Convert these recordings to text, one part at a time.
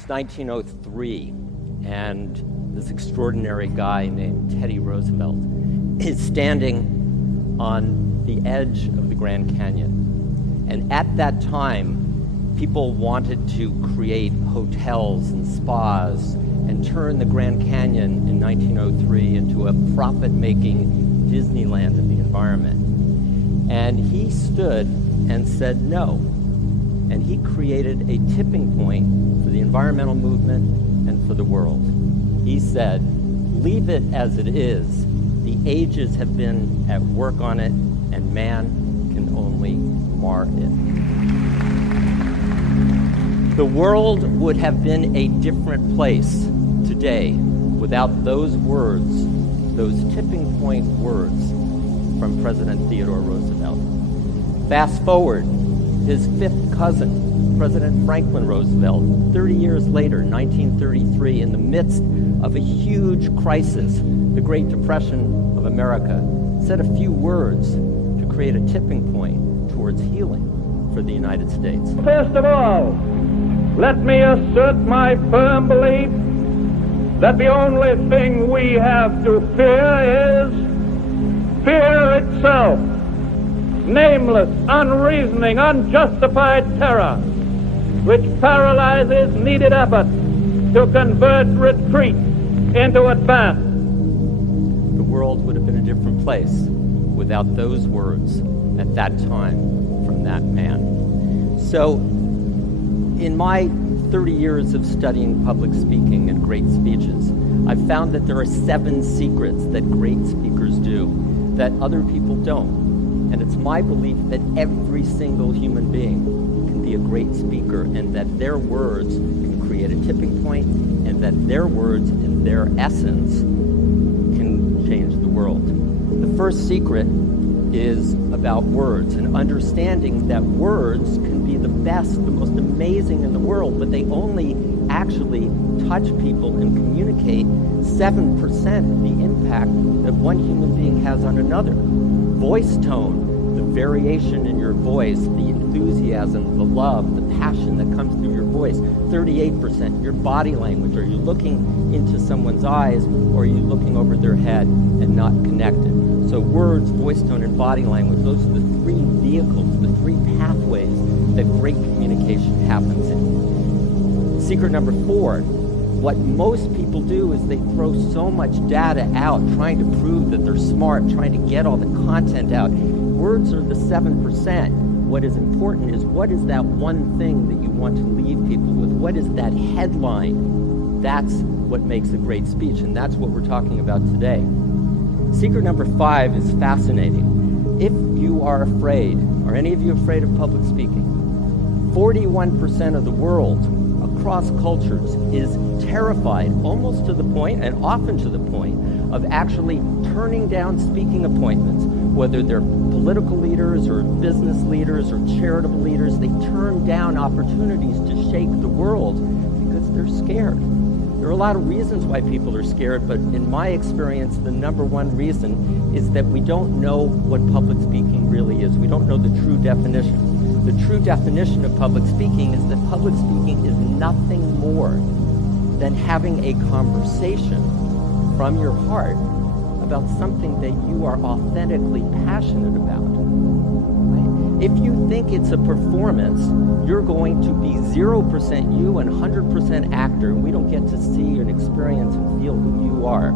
It's 1903, and this extraordinary guy named Teddy Roosevelt is standing on the edge of the Grand Canyon. And at that time, people wanted to create hotels and spas and turn the Grand Canyon in 1903 into a profit-making Disneyland of the environment. And he stood and said no. And he created a tipping point for the environmental movement and for the world. He said, leave it as it is. The ages have been at work on it, and man can only mar it. The world would have been a different place today without those words, those tipping point words from President Theodore Roosevelt. Fast forward, his fifth cousin, President Franklin Roosevelt, 30 years later, 1933, in the midst of a huge crisis, the Great Depression of America, said a few words to create a tipping point towards healing for the United States. First of all, let me assert my firm belief that the only thing we have to fear is fear itself. Nameless, unreasoning, unjustified terror, which paralyzes needed effort to convert retreat into advance. The world would have been a different place without those words at that time from that man. So, in my 30 years of studying public speaking and great speeches, I've found that there are 7 secrets that great speakers do that other people don't. And it's my belief that every single human being can be a great speaker, and that their words can create a tipping point, and that their words and their essence can change the world. The first secret is about words, and understanding that words can be the best, the most amazing in the world, but they only actually touch people and communicate 7% of the impact that one human being has on another. Voice tone, the variation in your voice, the enthusiasm, the love, the passion that comes through your voice, 38%. Your body language, are you looking into someone's eyes, or are you looking over their head and not connected? So words, voice tone, and body language, those are the 3 vehicles, the 3 pathways that great communication happens in. Secret number 4, what most people do is they throw so much data out, trying to prove that they're smart, trying to get all the content out. Words are the 7%. What is important is, what is that one thing that you want to leave people with? What is that headline? That's what makes a great speech, and that's what we're talking about today. Secret number 5 is fascinating. If you are afraid, are any of you afraid of public speaking? 41% of the world across cultures is terrified, almost to the point, and often to the point, of actually turning down speaking appointments, whether they're political leaders or business leaders or charitable leaders. They turn down opportunities to shake the world because they're scared. There are a lot of reasons why people are scared, but in my experience, the number one reason is that we don't know what public speaking really is. We don't know the true definition. The true definition of public speaking is that public speaking is nothing more than having a conversation from your heart about something that you are authentically passionate about. Right? If you think it's a performance, you're going to be 0% you and 100% actor, and we don't get to see and experience and feel who you are.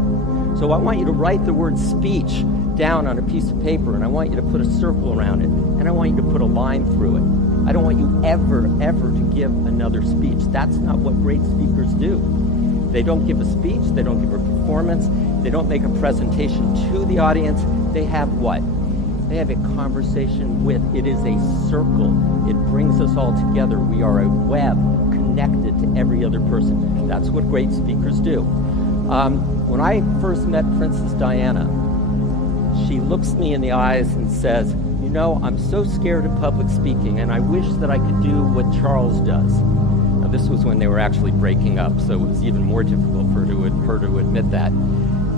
So I want you to write the word speech down on a piece of paper, and I want you to put a circle around it, and I want you to put a line through it. I don't want you ever to give another speech. That's not what great speakers do. They don't give a speech, they don't give a performance, they don't make a presentation to the audience. They have what? They have a conversation with. It is a circle. It brings us all together. We are a web connected to every other person. That's what great speakers do. When I first met Princess Diana, she looks me in the eyes and says, "You know, I'm so scared of public speaking, and I wish that I could do what Charles does." Now, this was when they were actually breaking up, so it was even more difficult for her to admit that.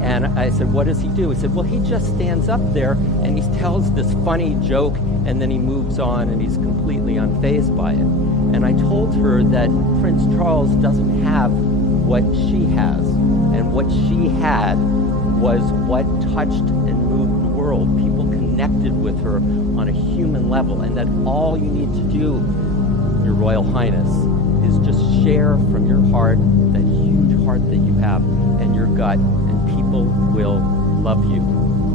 And I said, what does he do? He said, well, he just stands up there and he tells this funny joke and then he moves on and he's completely unfazed by it. And I told her that Prince Charles doesn't have what she has. And what she had was what touched and moved the world. People connected with her on a human level, and that all you need to do, Your Royal Highness, is just share from your heart, that huge heart that you have, and your gut, and people will love you.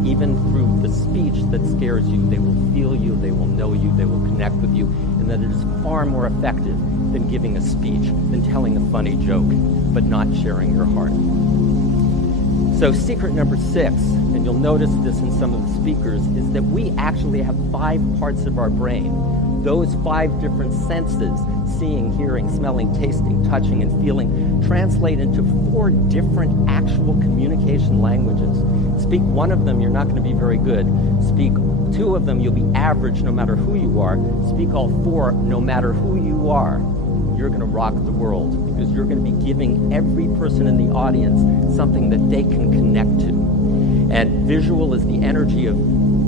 Even through the speech that scares you, they will feel you, they will know you, they will connect with you, and that it is far more effective than giving a speech, than telling a funny joke, but not sharing your heart. So secret number 6, and you'll notice this in some of the speakers, is that we actually have 5 parts of our brain. Those 5 different senses, seeing, hearing, smelling, tasting, touching, and feeling, translate into 4 different actual communication languages. Speak one of them, you're not going to be very good. Speak 2 of them, you'll be average no matter who you are. Speak all 4, no matter who you are, you're going to rock the world, because you're going to be giving every person in the audience something that they can connect to. And visual is the energy of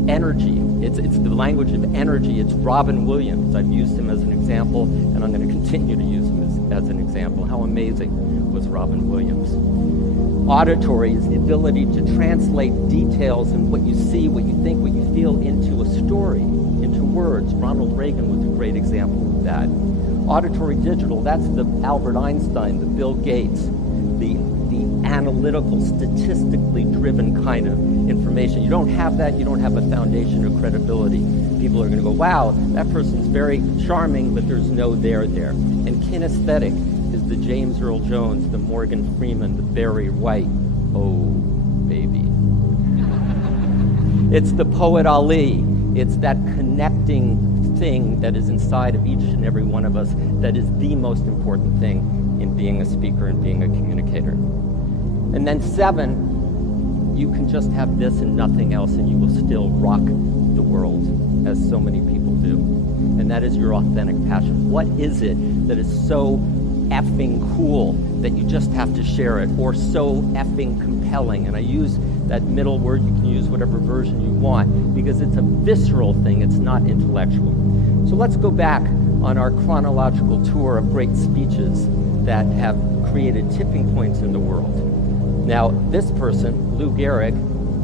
energy. It's the language of energy. It's Robin Williams. I've used him as an example, and I'm going to continue to use him as an example. How amazing was Robin Williams? Auditory is the ability to translate details and what you see, what you think, what you feel into a story, into words. Ronald Reagan was a great example of that. Auditory digital, that's the Albert Einstein, the Bill Gates, the analytical, statistically driven kind of information. You don't have that, you don't have a foundation of credibility. People are going to go, wow, that person's very charming, but there's no there there. And kinesthetic is the James Earl Jones, the Morgan Freeman, the Barry White. Oh, baby. It's the poet Ali. It's that connecting thing that is inside of each and every one of us that is the most important thing in being a speaker and being a communicator. And then 7, you can just have this and nothing else, and you will still rock the world, as so many people do. And that is your authentic passion. What is it that is so effing cool that you just have to share it, or so effing compelling? And I use that middle word. You can use whatever version you want, because it's a visceral thing, it's not intellectual. So let's go back on our chronological tour of great speeches that have created tipping points in the world. Now, this person, Lou Gehrig,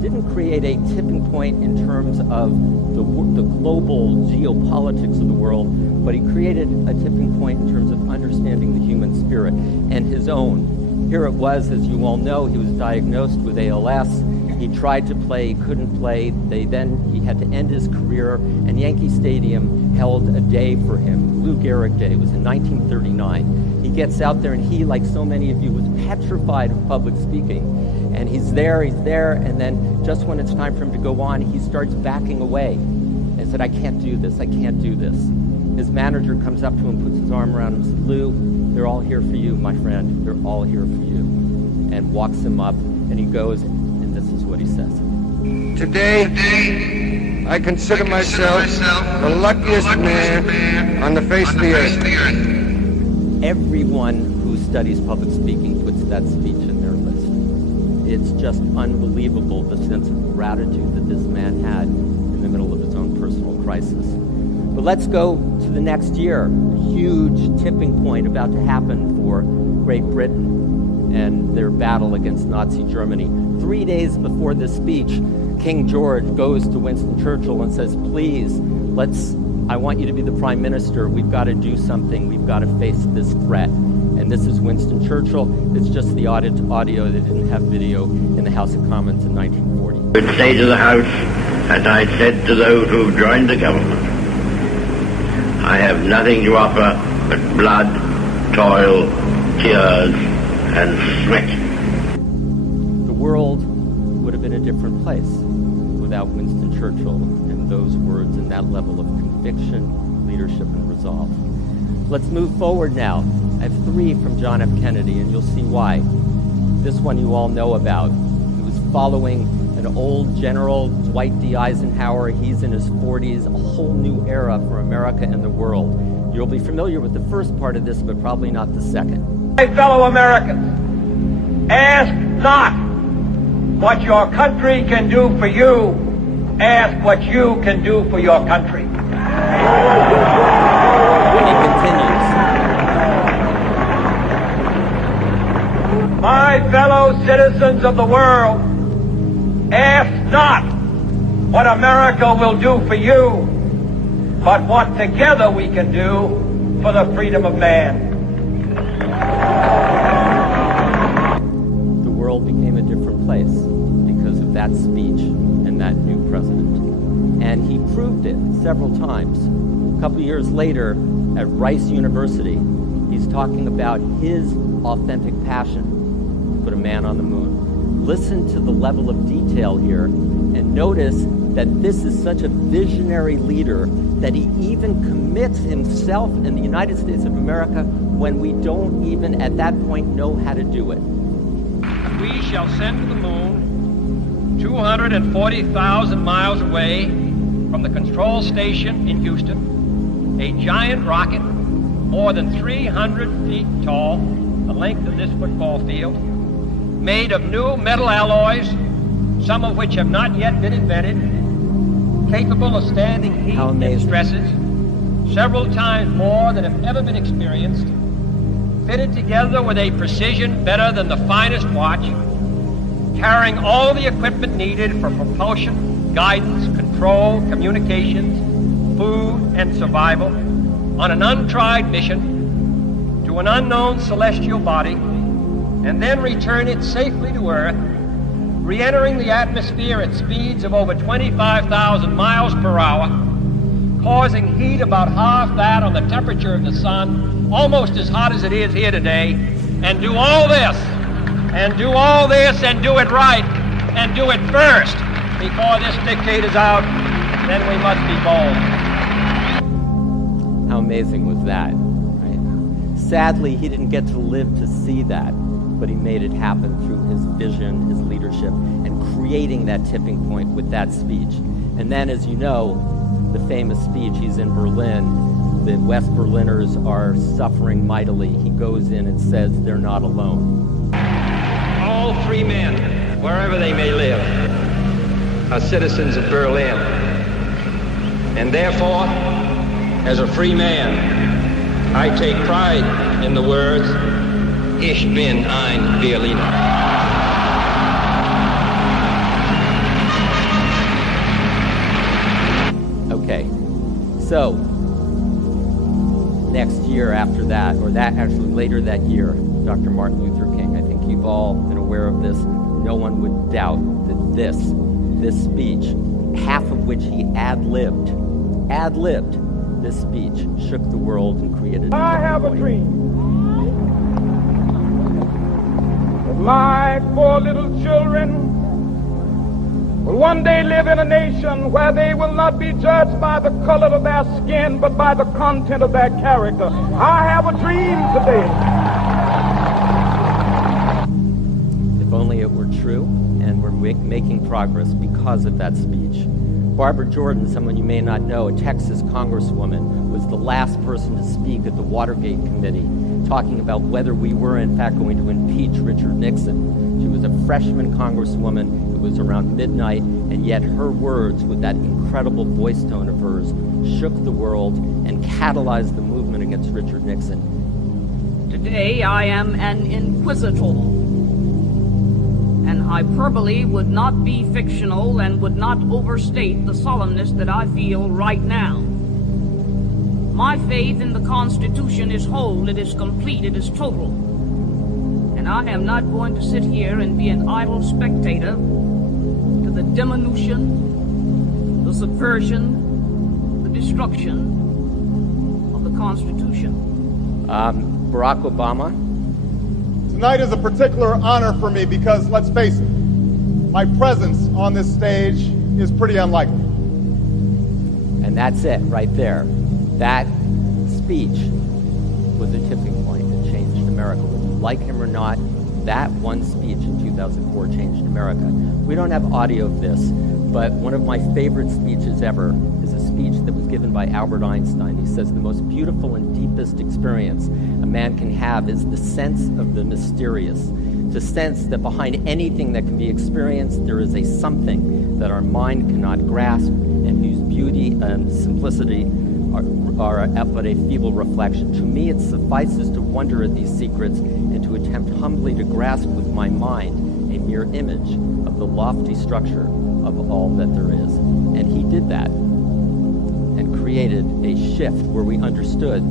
didn't create a tipping point in terms of the global geopolitics of the world, but he created a tipping point in terms of understanding the human spirit and his own. Here it was, as you all know, he was diagnosed with ALS. He tried to play, he couldn't play. He had to end his career, and Yankee Stadium held a day for him, Lou Gehrig Day. It was in 1939. He gets out there, and he, like so many of you, was petrified of public speaking. And he's there, and then just when it's time for him to go on, he starts backing away and said, I can't do this, I can't do this. His manager comes up to him, puts his arm around him, and says, Lou, they're all here for you, my friend. They're all here for you. And walks him up, and he goes, and this is what he says. Today, I consider myself the luckiest man on the face of the earth. Everyone who studies public speaking puts that speech in their list. It's just unbelievable, the sense of gratitude that this man had in the middle of his own personal crisis. But let's go to the next year. A huge tipping point about to happen for Great Britain and their battle against Nazi Germany. 3 days before this speech, King George goes to Winston Churchill and says, please, I want you to be the prime minister. We've got to do something. We've got to face this threat. And this is Winston Churchill. It's just the audio. They didn't have video in the House of Commons in 1940. I would say to the House, as I said to those who have joined the government, I have nothing to offer but blood, toil, tears, and sweat. The world would have been a different place without Winston Churchill and those words and that level of conviction, leadership, and resolve. Let's move forward now. I have 3 from John F. Kennedy, and you'll see why. This one you all know about. He was following an old general, Dwight D. Eisenhower. He's in his 40s, a whole new era for America and the world. You'll be familiar with the first part of this, but probably not the second. My fellow Americans, ask not what your country can do for you, ask what you can do for your country. And he continues. My fellow citizens of the world, ask not what America will do for you, but what together we can do for the freedom of man. The world became a different place because of that speech and that new president. And he proved it several times. A couple of years later, at Rice University, he's talking about his authentic passion to put a man on the moon. Listen to the level of detail here and notice that this is such a visionary leader that he even commits himself in the United States of America when we don't even at that point know how to do it. We shall send to the moon 240,000 miles away from the control station in Houston a giant rocket more than 300 feet tall, the length of this football field, made of new metal alloys, some of which have not yet been invented, capable of standing heat and stresses, several times more than have ever been experienced, fitted together with a precision better than the finest watch, carrying all the equipment needed for propulsion, guidance, control, communications, food, and survival, on an untried mission to an unknown celestial body, and then return it safely to Earth, re-entering the atmosphere at speeds of over 25,000 miles per hour, causing heat about half that on the temperature of the sun, almost as hot as it is here today, and do all this, and do all this, and do it right, and do it first, before this dictator's out, then we must be bold. How amazing was that? Right? Sadly, he didn't get to live to see that, but he made it happen through his vision, his leadership, and creating that tipping point with that speech. And then, as you know, the famous speech, he's in Berlin. The West Berliners are suffering mightily. He goes in and says they're not alone. All free men, wherever they may live, are citizens of Berlin. And therefore, as a free man, I take pride in the words, Ich bin ein Berliner. Okay, so next year after that, or that actually later that year, Dr. Martin Luther King, I think you've all been aware of this. No one would doubt that this speech, half of which he ad-libbed, this speech shook the world and created I have a dream that my 4 little children will one day live in a nation where they will not be judged by the color of their skin, but by the content of their character. I have a dream today. If only it were true, and we're making progress because of that speech. Barbara Jordan, someone you may not know, a Texas congresswoman, was the last person to speak at the Watergate Committee, talking about whether we were in fact going to impeach Richard Nixon. She was a freshman congresswoman. It was around midnight, and yet her words, with that incredible voice tone of hers, shook the world and catalyzed the movement against Richard Nixon. Today I am an inquisitor. And hyperbole would not be fictional and would not overstate the solemnness that I feel right now. My faith in the Constitution is whole, it is complete, it is total. And I am not going to sit here and be an idle spectator to the diminution, the subversion, the destruction of the Constitution. Barack Obama. Tonight is a particular honor for me because, let's face it, my presence on this stage is pretty unlikely. And that's it right there. That speech was a tipping point that changed America. Whether you like him or not, that one speech in 2004 changed America. We don't have audio of this, but one of my favorite speeches ever is a speech that was given by Albert Einstein. He says the most beautiful and deepest experience a man can have is the sense of the mysterious. to sense that behind anything that can be experienced, there is a something that our mind cannot grasp and whose beauty and simplicity are but a feeble reflection. To me, it suffices to wonder at these secrets and to attempt humbly to grasp with my mind a mere image of the lofty structure of all that there is. And he did that and created a shift where we understood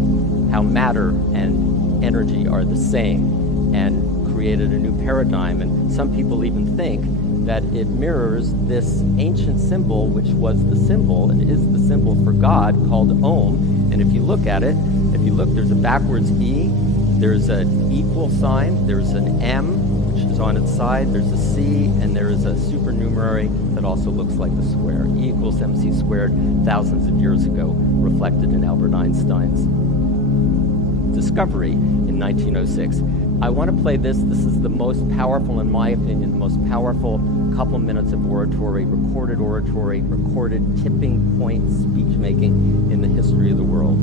how matter and energy are the same and created a new paradigm. And some people even think that it mirrors this ancient symbol, which was the symbol and is the symbol for God, called Om. And if you look at it, there's a backwards E, there's an equal sign, there's an M, which is on its side, there's a C, and there is a supernumerary that also looks like a square. E equals MC squared, thousands of years ago, reflected in Albert Einstein's discovery in 1906. I want to play this. This is the most powerful, in my opinion, the most powerful couple minutes of oratory, recorded tipping point speech making in the history of the world.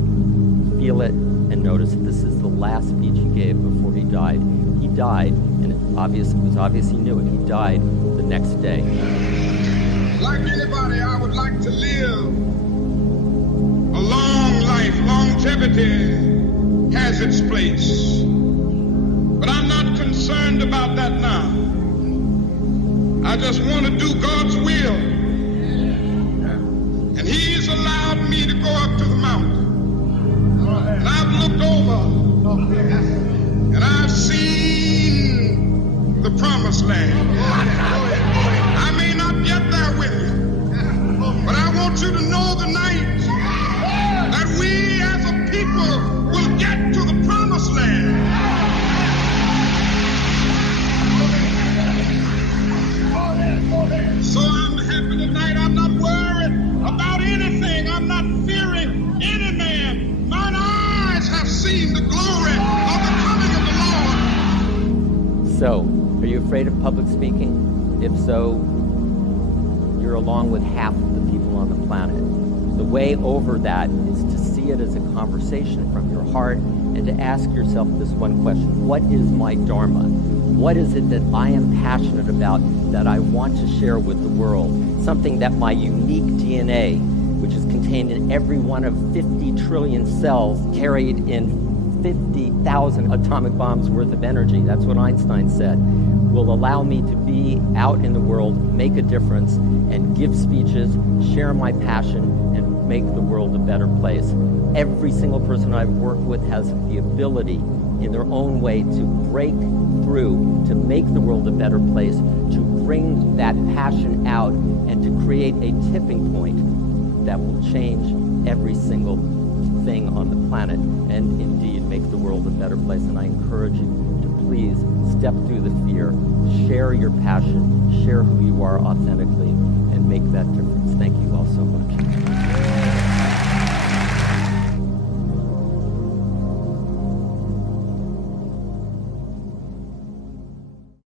Feel it and notice it. This is the last speech he gave before he died. He died, and it was obvious he knew it. He died the next day. Like anybody, I would like to live a long life. Longevity has its place. But I'm not concerned about that now. I just want to do God's will. And He's allowed me to go up to the mountain. And I've looked over and I've seen the promised land. I may not get there with you, but I want you to know tonight that we as a people will get to the promised land. So I'm happy tonight. I'm not worried about anything. I'm not fearing any man. Mine eyes have seen the glory of the coming of the Lord. So, are you afraid of public speaking? If so, you're along with half of the people on the planet. The way over that is to see it as a conversation from your heart and to ask yourself this one question: what is my Dharma? What is it that I am passionate about that I want to share with the world? Something that my unique DNA, which is contained in every one of 50 trillion cells carried in 50,000 atomic bombs worth of energy, that's what Einstein said, will allow me to be out in the world, make a difference, and give speeches, share my passion, and make the world a better place. Every single person I've worked with has the ability in their own way to break through, to make the world a better place, to bring that passion out, and to create a tipping point that will change every single thing on the planet and indeed make the world a better place. And I encourage you to please step through the fear, share your passion, share who you are authentically, and make that difference. Thank you all so much.